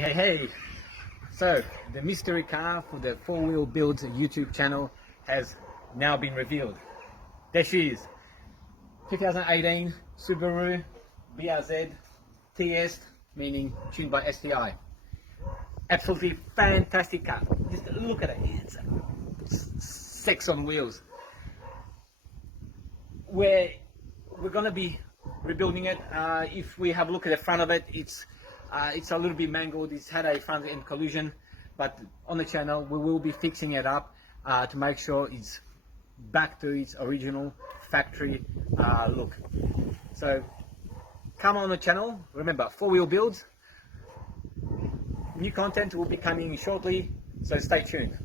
Hey. So, the mystery car for the 4-wheel builds YouTube channel has now been revealed. There she is. 2018 Subaru BRZ TS, meaning tuned by STI. Absolutely fantastic car. Just look at it. It's sex on wheels. We're going to be rebuilding it. If we have a look at the front of it, it's a little bit mangled. It's had a front end collision, but on the channel we will be fixing it up to make sure it's back to its original factory look. So come on the channel. Remember, 4-wheel builds. New content will be coming shortly, so stay tuned.